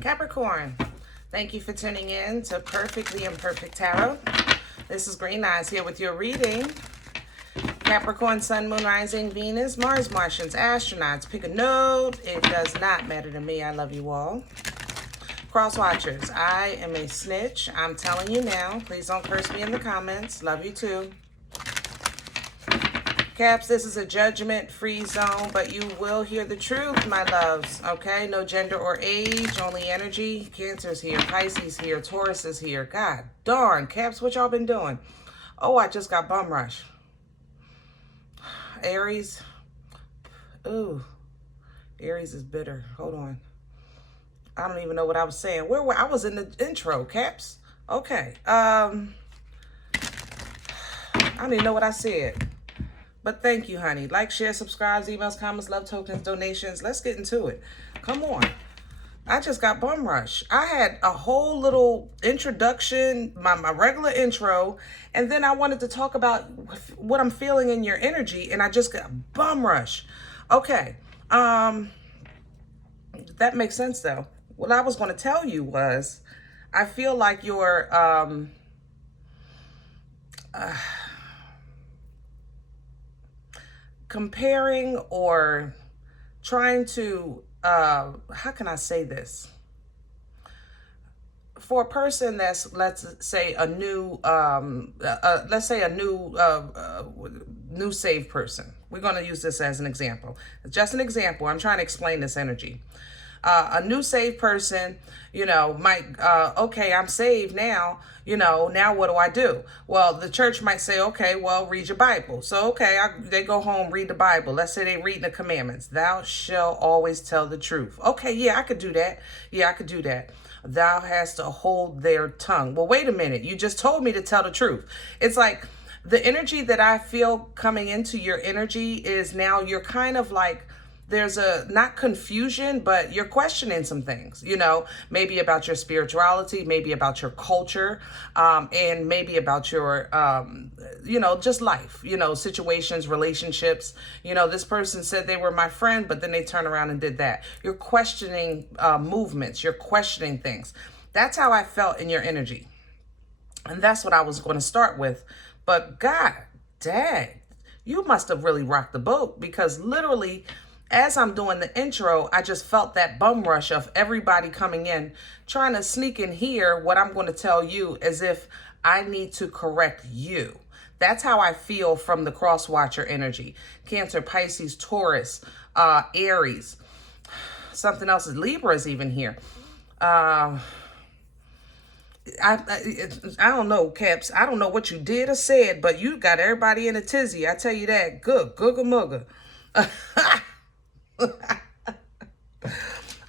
Capricorn, thank you for tuning in to Perfectly Imperfect Tarot. This is Green Eyes here with your reading. Capricorn, Sun, Moon, Rising, Venus, Mars, Martians, astronauts. Pick a node. It does not matter to me. I love you all. Cross watchers, I am a snitch. I'm telling you now. Please don't curse me in the comments. Love you too. Caps, this is a judgment-free zone, but you will hear the truth, my loves, okay? No gender or age, only energy. Cancer's here, Pisces here, Taurus is here. God darn, Caps, what y'all been doing? Oh, I just got bum rush. Aries, ooh, Aries is bitter. Hold on. I don't even know what I was saying. I was in the intro, Caps. Okay. I don't even know what I said. But thank you, honey. Like, share, subscribe, emails, comments, love tokens, donations. Let's get into it. Come on. I just got bum rush. I had a whole little introduction, my regular intro, and then I wanted to talk about what I'm feeling in your energy, and I just got bum rush. Okay. That makes sense, though. What I was going to tell you was, I feel like you're, comparing or trying to, how can I say this? For a person that's, let's say a new, new saved person. We're going to use this as an example. Just an example. I'm trying to explain this energy. A new saved person, you know, might, okay, I'm saved now, you know, now what do I do? Well, the church might say, okay, well, read your Bible. So, okay, they go home, read the Bible. Let's say they read the commandments. Thou shalt always tell the truth. Okay, yeah, I could do that. Yeah, I could do that. Thou hast to hold their tongue. Well, wait a minute. You just told me to tell the truth. It's like the energy that I feel coming into your energy is now you're kind of like, there's a, not confusion, but you're questioning some things, you know, maybe about your spirituality, maybe about your culture, and maybe about your, you know, just life, you know, situations, relationships. You know, this person said they were my friend, but then they turn around and did that. You're questioning movements. You're questioning things. That's how I felt in your energy. And that's what I was going to start with. But God dang, you must have really rocked the boat, because literally, as I'm doing the intro, I just felt that bum rush of everybody coming in, trying to sneak in here what I'm going to tell you as if I need to correct you. That's how I feel from the cross-watcher energy. Cancer, Pisces, Taurus, Aries. Something else is Libra is even here. I don't know, Caps. I don't know what you did or said, but you got everybody in a tizzy. I tell you that. Good. Googa mugga.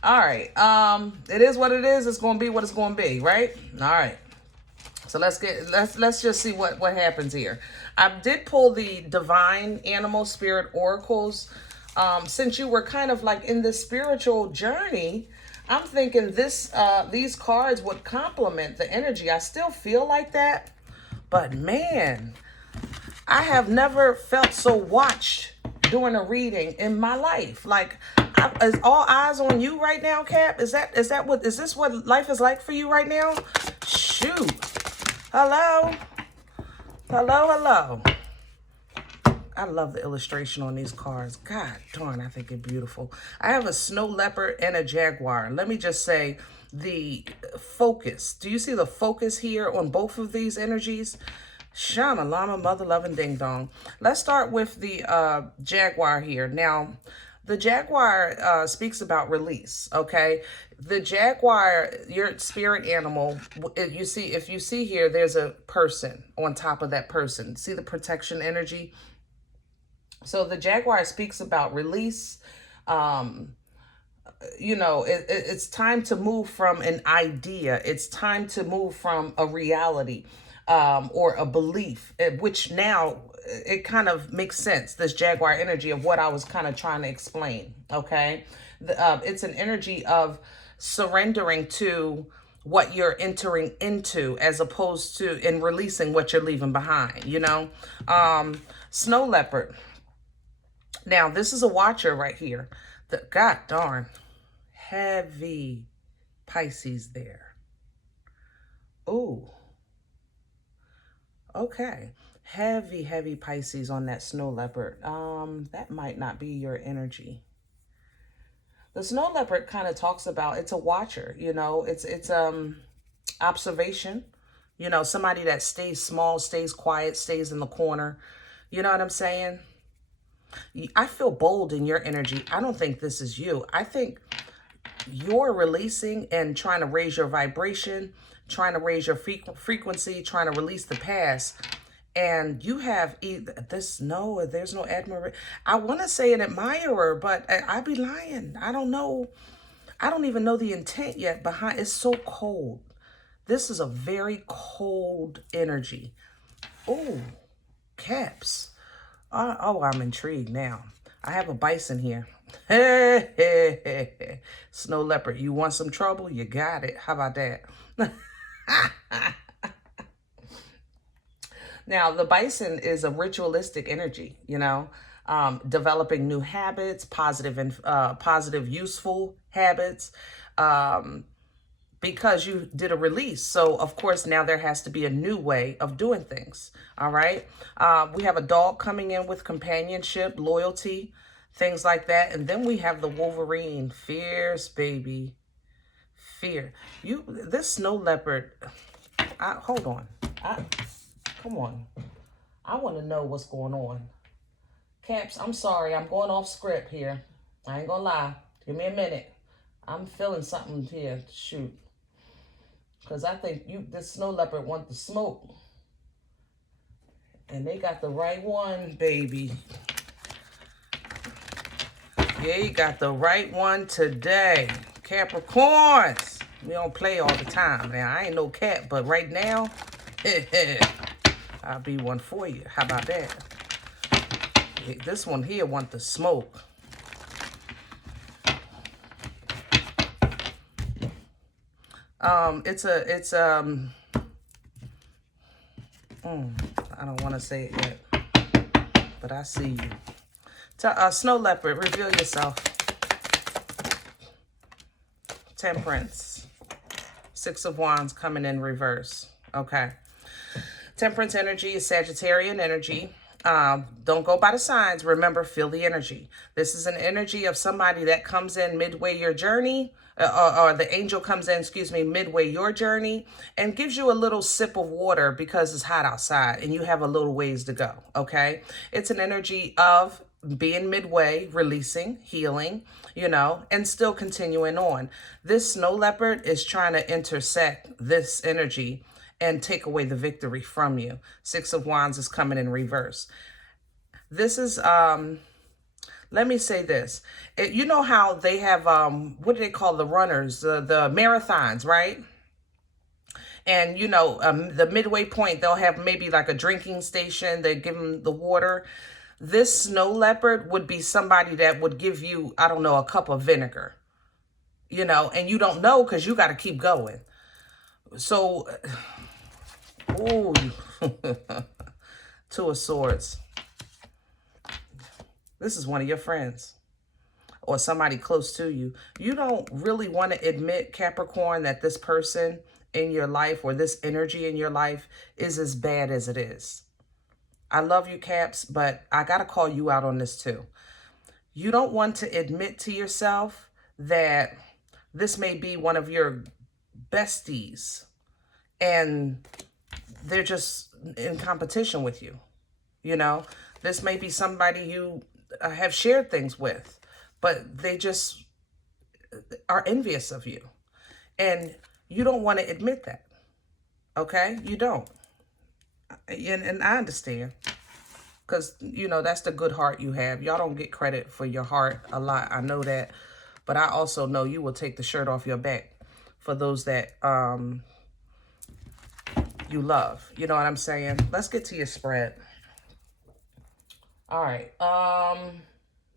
All right. It is what it is. It's going to be what it's going to be, right? All right. So let's just see what happens here. I did pull the divine animal spirit oracles. Since you were kind of like in this spiritual journey, I'm thinking these cards would complement the energy. I still feel like that, but man, I have never felt so watched doing a reading in my life. Like, is all eyes on you right now, Cap? Is this what life is like for you right now? Shoot. Hello. Hello. I love the illustration on these cards. God darn, I think it's beautiful. I have a snow leopard and a jaguar. Let me just say the focus. Do you see the focus here on both of these energies? Shama Lama, Mother Loving Ding Dong. Let's start with the jaguar here. Now, the jaguar speaks about release, okay? The jaguar, your spirit animal, if you see here, there's a person on top of that person. See the protection energy? So the jaguar speaks about release. You know, it's time to move from an idea. It's time to move from a reality. Or a belief, which now it kind of makes sense, this jaguar energy of what I was kind of trying to explain, okay? It's an energy of surrendering to what you're entering into as opposed to in releasing what you're leaving behind, you know? Snow leopard. Now, this is a watcher right here. God darn. Heavy Pisces there. Ooh. Okay. Heavy, heavy Pisces on that snow leopard. That might not be your energy. The snow leopard kind of talks about, it's a watcher, you know, it's observation, you know, somebody that stays small, stays quiet, stays in the corner. You know what I'm saying? I feel bold in your energy. I don't think this is you. I think you're releasing and trying to raise your vibration, trying to raise your frequency, trying to release the past. And you have there's no admiration. I want to say an admirer, but I'd be lying. I don't know. I don't even know the intent yet behind. It's so cold. This is a very cold energy. Oh, caps. Oh, I'm intrigued now. I have a bison here. Snow leopard, you want some trouble? You got it. How about that? Now, the bison is a ritualistic energy, you know, developing new habits, positive and positive, useful habits, because you did a release. So, of course, now there has to be a new way of doing things. All right. We have a dog coming in with companionship, loyalty, things like that. And then we have the Wolverine, fierce, baby, fear. This snow leopard, hold on. Come on. I want to know what's going on. Caps, I'm sorry. I'm going off script here. I ain't gonna lie. Give me a minute. I'm feeling something here. Shoot. Because I think this snow leopard want the smoke. And they got the right one, baby. Yeah, you got the right one today. Capricorns. We don't play all the time. Now, I ain't no cat, but right now, I'll be one for you. How about that? This one here want the smoke. I don't want to say it yet, but I see you. Snow leopard, reveal yourself. Temperance. 6 of Wands coming in reverse. Okay. Temperance energy is Sagittarian energy. Don't go by the signs. Remember, feel the energy. This is an energy of somebody that comes in midway your journey, or the angel comes in, midway your journey and gives you a little sip of water because it's hot outside and you have a little ways to go, okay? It's an energy of being midway, releasing, healing, you know, and still continuing on. This snow leopard is trying to intersect this energy and take away the victory from you. 6 of Wands is coming in reverse. This is, let me say this. You know how they have, what do they call the runners? The marathons, right? And, you know, the midway point, they'll have maybe like a drinking station. They give them the water. This snow leopard would be somebody that would give you, I don't know, a cup of vinegar. You know, and you don't know because you got to keep going. So, ooh, 2 of Swords. This is one of your friends or somebody close to you. You don't really want to admit, Capricorn, that this person in your life or this energy in your life is as bad as it is. I love you, Caps, but I got to call you out on this too. You don't want to admit to yourself that this may be one of your besties and they're just in competition with you. You know, this may be somebody you have shared things with, but they just are envious of you. And you don't want to admit that. Okay? You don't. And I understand. Because, you know, that's the good heart you have. Y'all don't get credit for your heart a lot. I know that. But I also know you will take the shirt off your back for those that you love. You know what I'm saying? Let's get to your spread. All right.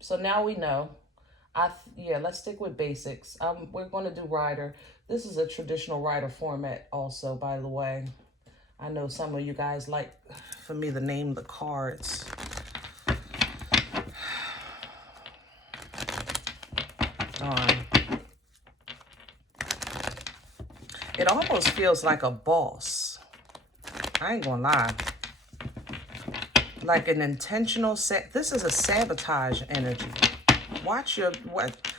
So now we know. Yeah, let's stick with basics. We're going to do Rider. This is a traditional Rider format also, by the way. I know some of you guys like for me to name the cards. It almost feels like a boss. I ain't gonna lie. Like an intentional this is a sabotage energy. Watch your what?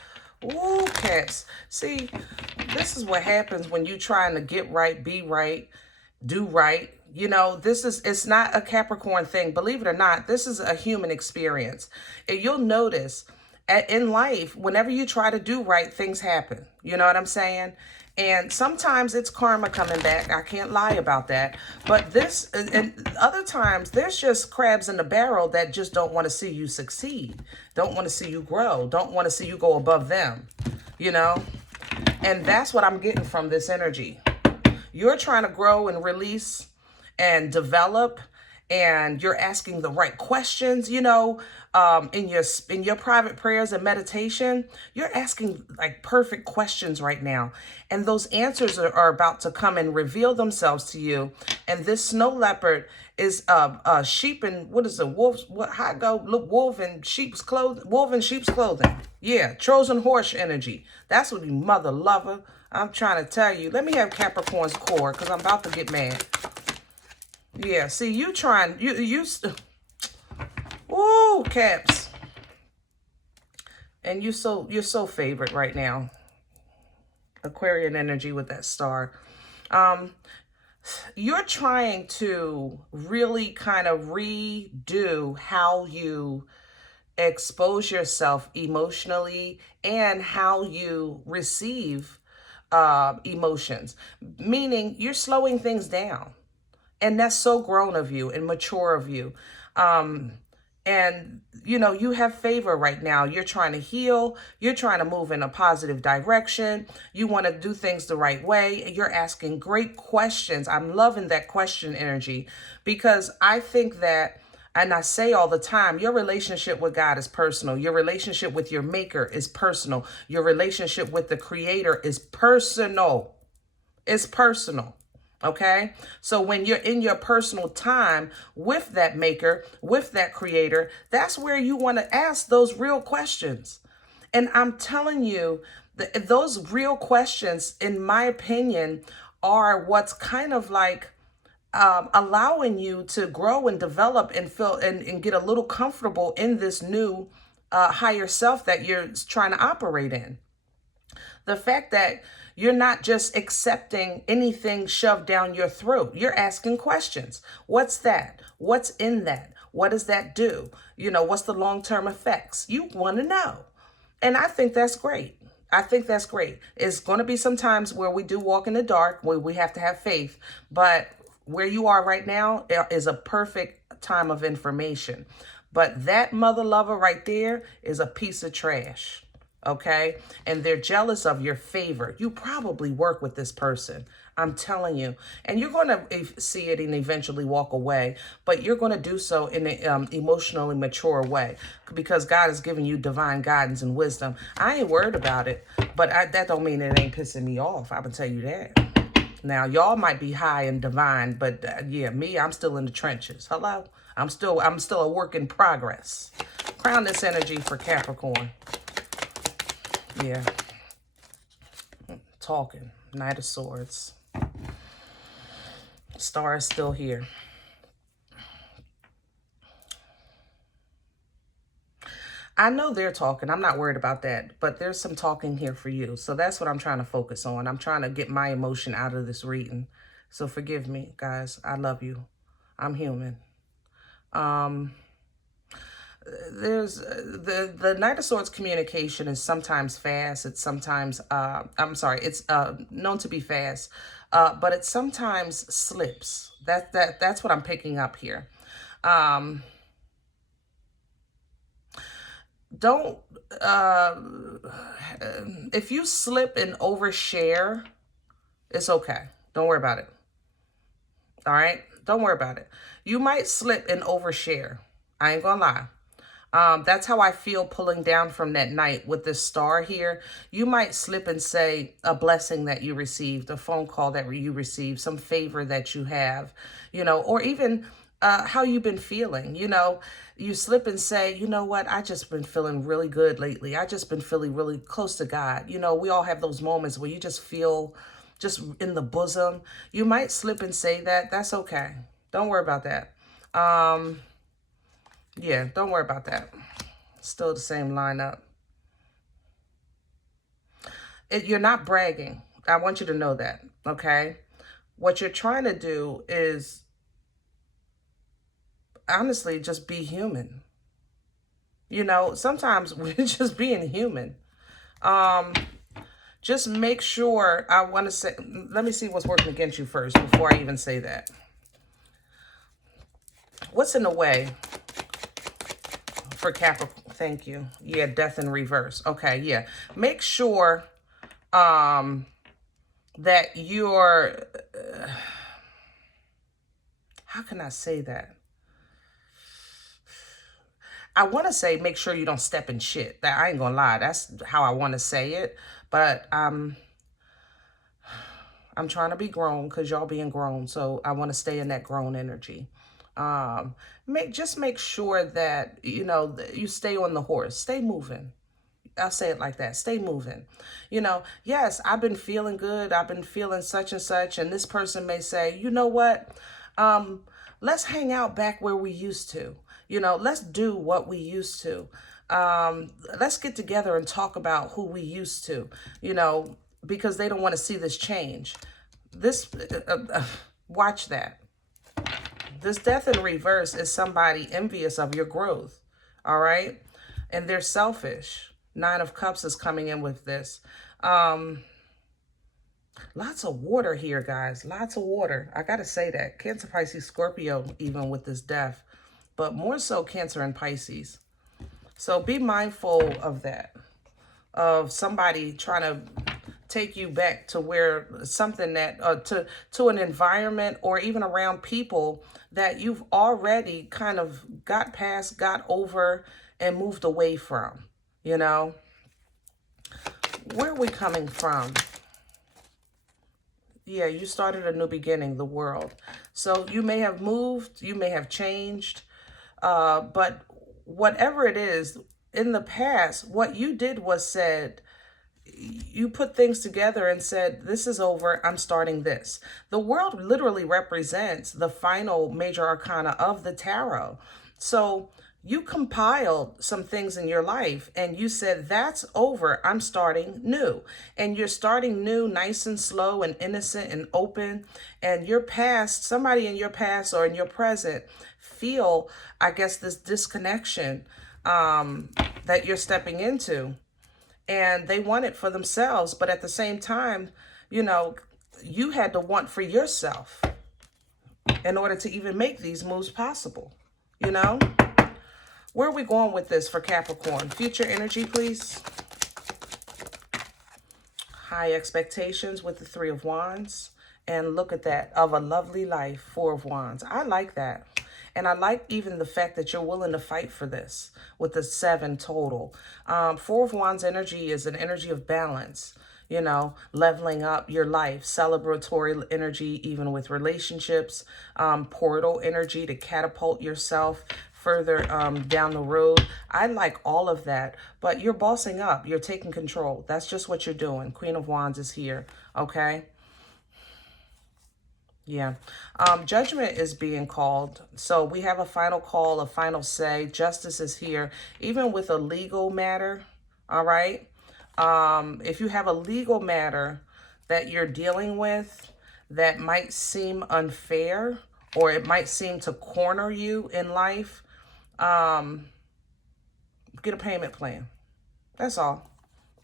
Ooh, cats. See, this is what happens when you trying to get right, be right, do right. You know, it's not a Capricorn thing. Believe it or not, this is a human experience. And you'll notice in life, whenever you try to do right, things happen. You know what I'm saying? And sometimes it's karma coming back. I can't lie about that. But this, and other times, there's just crabs in the barrel that just don't want to see you succeed. Don't want to see you grow. Don't want to see you go above them. You know? And that's what I'm getting from this energy. You're trying to grow and release and develop, and you're asking the right questions, you know, in your private prayers and meditation. You're asking like perfect questions right now, and those answers are about to come and reveal themselves to you. And this snow leopard is sheep and what is it, wolf? What? How it go? Look, wolf in sheep's clothing. Wolf in sheep's clothing. Yeah, Trojan horse energy. That's what you mother lover. I'm trying to tell you. Let me have Capricorn's core because I'm about to get mad. Yeah, see, you trying, ooh, Caps. And you're so favored right now. Aquarian energy with that star. You're trying to really kind of redo how you expose yourself emotionally and how you receive emotions. Meaning you're slowing things down. And that's so grown of you and mature of you. And, you know, you have favor right now. You're trying to heal. You're trying to move in a positive direction. You want to do things the right way. You're asking great questions. I'm loving that question energy because I think that, and I say all the time, your relationship with God is personal. Your relationship with your maker is personal. Your relationship with the creator is personal. It's personal. Okay, so when you're in your personal time with that maker, with that creator, that's where you want to ask those real questions. And I'm telling you, those real questions, in my opinion, are what's kind of like allowing you to grow and develop and feel and get a little comfortable in this new higher self that you're trying to operate in. The fact that you're not just accepting anything shoved down your throat. You're asking questions. What's that? What's in that? What does that do? You know, what's the long-term effects? You want to know. And I think that's great. I think that's great. It's going to be some times where we do walk in the dark, where we have to have faith. But where you are right now is a perfect time of information. But that mother lover right there is a piece of trash. Okay, and they're jealous of your favor. You probably work with this person. I'm telling you. And you're going to see it and eventually walk away. But you're going to do so in an emotionally mature way because God is giving you divine guidance and wisdom. I ain't worried about it. But that don't mean it ain't pissing me off. I can tell you that. Now, y'all might be high and divine. But yeah, me, I'm still in the trenches. Hello? I'm still a work in progress. Crown this energy for Capricorn. Yeah. Talking. Knight of Swords. Star is still here. I know they're talking. I'm not worried about that. But there's some talking here for you. So that's what I'm trying to focus on. I'm trying to get my emotion out of this reading. So forgive me, guys. I love you. I'm human. There's the Knight of Swords communication is sometimes fast. It's sometimes it's known to be fast, but it sometimes slips. That's what I'm picking up here. Don't if you slip and overshare, it's okay. Don't worry about it. All right, don't worry about it. You might slip and overshare. I ain't gonna lie. That's how I feel pulling down from that night with this star here. You might slip and say a blessing that you received, a phone call that you received, some favor that you have, you know, or even how you've been feeling. You know, you slip and say, you know what, I just been feeling really good lately. I just been feeling really close to God. You know, we all have those moments where you just feel just in the bosom. You might slip and say that. That's okay. Don't worry about that. Yeah, don't worry about that. Still the same lineup. You're not bragging. I want you to know that, okay? What you're trying to do is, honestly, just be human. You know, sometimes we're just being human. Just make sure, I want to say, let me see what's working against you first before I even say that. What's in the way for Capricorn? Thank you. Yeah, death in reverse. Okay, yeah. Make sure that you're, how can I say that? I want to say make sure you don't step in shit. That I ain't gonna lie. That's how I want to say it. But I'm trying to be grown because y'all being grown. So I want to stay in that grown energy. Just make sure that, you know, you stay on the horse. Stay moving. I'll say it like that. Stay moving. You know, yes, I've been feeling good. I've been feeling such and such. And this person may say, you know what? Let's hang out back where we used to. You know, let's do what we used to. Let's get together and talk about who we used to, you know, because they don't want to see this change. Watch that. This death in reverse is somebody envious of your growth, all right? And they're selfish. 9 of Cups is coming in with this. Lots of water here, guys. Lots of water. I got to say that. Cancer, Pisces, Scorpio, even with this death. But more so Cancer and Pisces. So be mindful of that. Of somebody trying to take you back to where something that, to an environment or even around people that you've already kind of got past, got over, and moved away from, you know? Where are we coming from? Yeah, you started a new beginning, the world. So you may have moved, you may have changed, but whatever it is, in the past, what you did was said, you put things together and said, this is over, I'm starting this. The world literally represents the final major arcana of the tarot. So you compiled some things in your life and you said, that's over, I'm starting new. And you're starting new, nice and slow and innocent and open. And your past, somebody in your past or in your present feel, I guess, this disconnection that you're stepping into. And they want it for themselves. But at the same time, you know, you had to want for yourself in order to even make these moves possible, you know? Where are we going with this for Capricorn? Future energy, please. High expectations with the 3 of Wands. And look at that, of a lovely life, 4 of Wands. I like that. And I like even the fact that you're willing to fight for this with the 7 total. 4 of Wands energy is an energy of balance, you know, leveling up your life, celebratory energy, even with relationships, portal energy to catapult yourself further down the road. I like all of that, but you're bossing up. You're taking control. That's just what you're doing. Queen of Wands is here, okay? Yeah. Judgment is being called. So we have a final call, a final say. Justice is here, even with a legal matter. All right. If you have a legal matter that you're dealing with that might seem unfair, or it might seem to corner you in life, get a payment plan. That's all.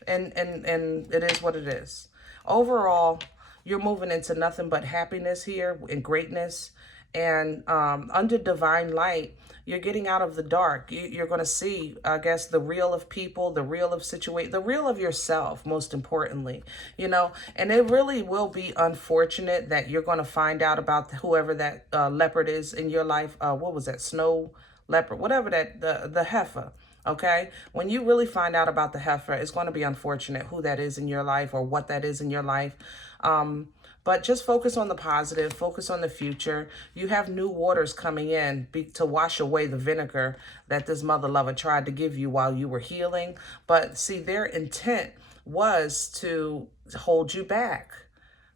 And it is what it is. Overall, you're moving into nothing but happiness here and greatness. And under divine light, you're getting out of the dark. You're going to see, I guess, the real of people, the real of situation, the real of yourself, most importantly, you know. And it really will be unfortunate that you're going to find out about whoever that leopard is in your life. What was that? Snow leopard, whatever that, the heifer. Okay, when you really find out about the heifer, it's going to be unfortunate who that is in your life or what that is in your life. But just focus on the positive, focus on the future. You have new waters coming in to wash away the vinegar that this mother lover tried to give you while you were healing. But see, their intent was to hold you back.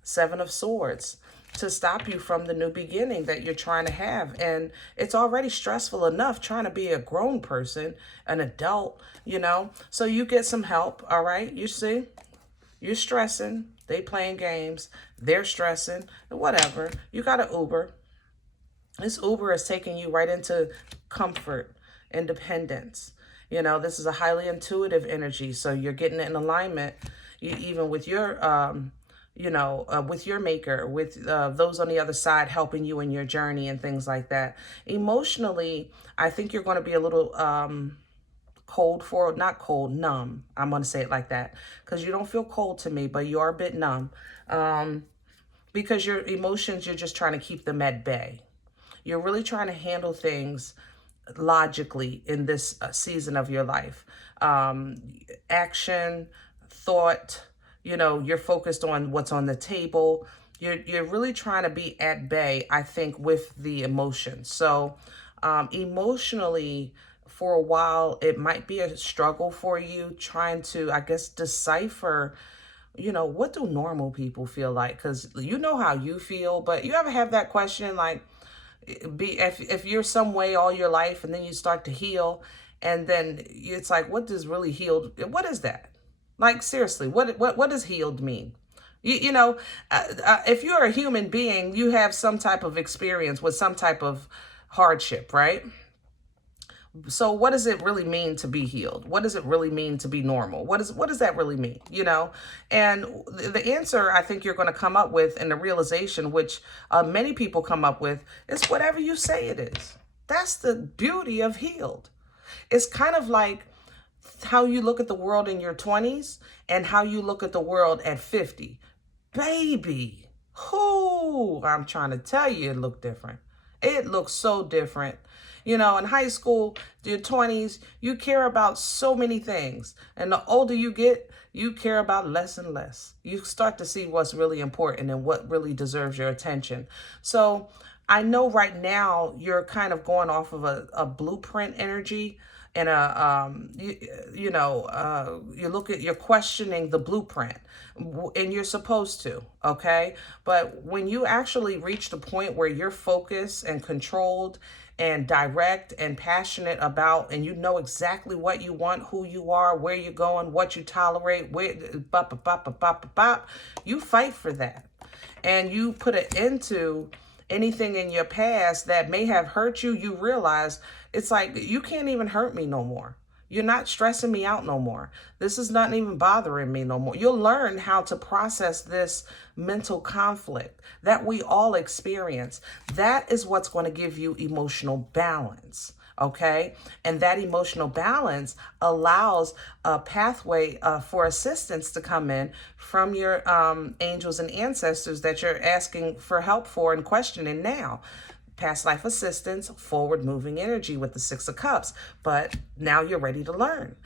Seven of Swords, to stop you from the new beginning that you're trying to have. And it's already stressful enough trying to be a grown person, an adult, you know. So you get some help, all right? You see, you're stressing. They playing games. They're stressing. Whatever. You got an Uber. This Uber is taking you right into comfort, independence. You know, this is a highly intuitive energy. So you're getting in alignment, even with your with your maker, with those on the other side helping you in your journey and things like that. Emotionally, I think you're going to be a little numb. I'm going to say it like that, because you don't feel cold to me, but you are a bit numb, because your emotions, you're just trying to keep them at bay. You're really trying to handle things logically in this season of your life. Action, thought, you know, you're focused on what's on the table. You're really trying to be at bay, I think, with the emotions. So emotionally, for a while, it might be a struggle for you trying to, I guess, decipher, you know, what do normal people feel like? Because you know how you feel, but you ever have that question, like, if you're some way all your life and then you start to heal, and then it's like, what does really healed, what is that? Like, seriously, what does healed mean? You know, if you're a human being, you have some type of experience with some type of hardship, right? So what does it really mean to be healed? What does it really mean to be normal? What does that really mean? You know, and the answer I think you're going to come up with, and the realization, which many people come up with, is whatever you say it is. That's the beauty of healed. It's kind of like how you look at the world in your 20s and how you look at the world at 50. Baby, I'm trying to tell you, it looked different. It looks so different. You know, in high school, your 20s, you care about so many things. And the older you get, you care about less and less. You start to see what's really important and what really deserves your attention. So I know right now you're kind of going off of a blueprint energy, and you're questioning the blueprint, and you're supposed to, okay? But when you actually reach the point where you're focused and controlled and direct and passionate about, and you know exactly what you want, who you are, where you're going, what you tolerate, you fight for that. And you put an end to anything in your past that may have hurt you. You realize it's like, you can't even hurt me no more. You're not stressing me out no more. This is not even bothering me no more. You'll learn how to process this mental conflict that we all experience. That is what's going to give you emotional balance, okay? And that emotional balance allows a pathway for assistance to come in from your angels and ancestors that you're asking for help for and questioning now. Past life assistance, forward moving energy with the Six of Cups. But now you're ready to learn,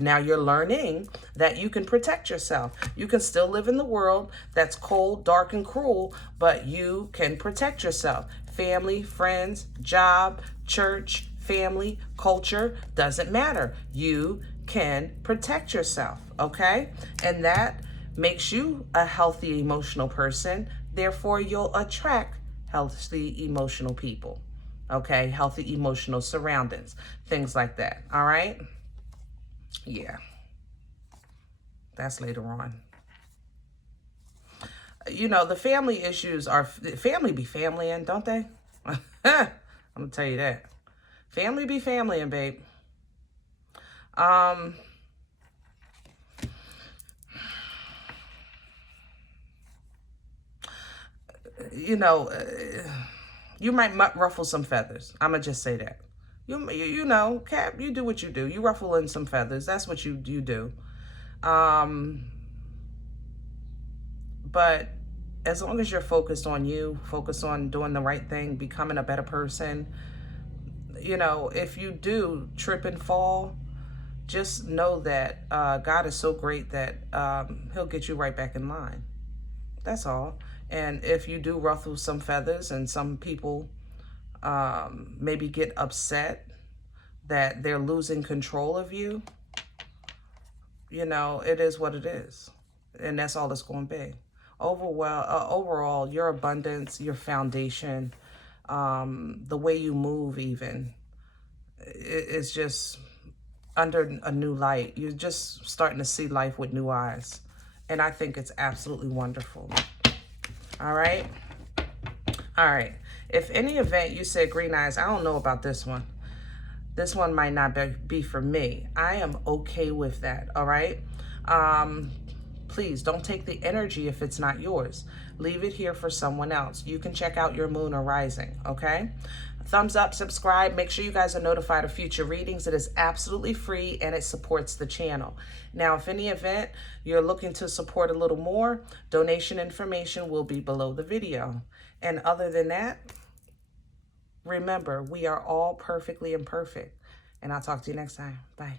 now you're learning that you can protect yourself. You can still live in the world that's cold, dark, and cruel, but you can protect yourself. Family, friends, job, church, family, culture, doesn't matter. You can protect yourself, okay? And that makes you a healthy emotional person. Therefore, you'll attract healthy emotional people, okay? Healthy emotional surroundings, things like that, all right? Yeah, that's later on. You know, the family issues are, family be familying, don't they? I'm gonna tell you that. Family be familying, babe. You know, you might ruffle some feathers. I'm going to just say that. You know, Cap, you do what you do. You ruffle in some feathers. That's what you do. But as long as you're focused on you, focused on doing the right thing, becoming a better person, you know, if you do trip and fall, just know that God is so great that he'll get you right back in line. That's all. And if you do ruffle some feathers and some people maybe get upset that they're losing control of you, you know, it is what it is. And that's all it's going to be. overall, your abundance, your foundation, the way you move even, is just under a new light. You're just starting to see life with new eyes. And I think it's absolutely wonderful. All right. All right. If any event you said, Green Eyes, I don't know about this one. This one might not be for me. I am okay with that. All right. Please don't take the energy if it's not yours. Leave it here for someone else. You can check out your moon or rising. Okay. Thumbs up, subscribe. Make sure you guys are notified of future readings. It is absolutely free and it supports the channel. Now, if any event you're looking to support a little more, donation information will be below the video. And other than that, remember, we are all perfectly imperfect. And I'll talk to you next time. Bye.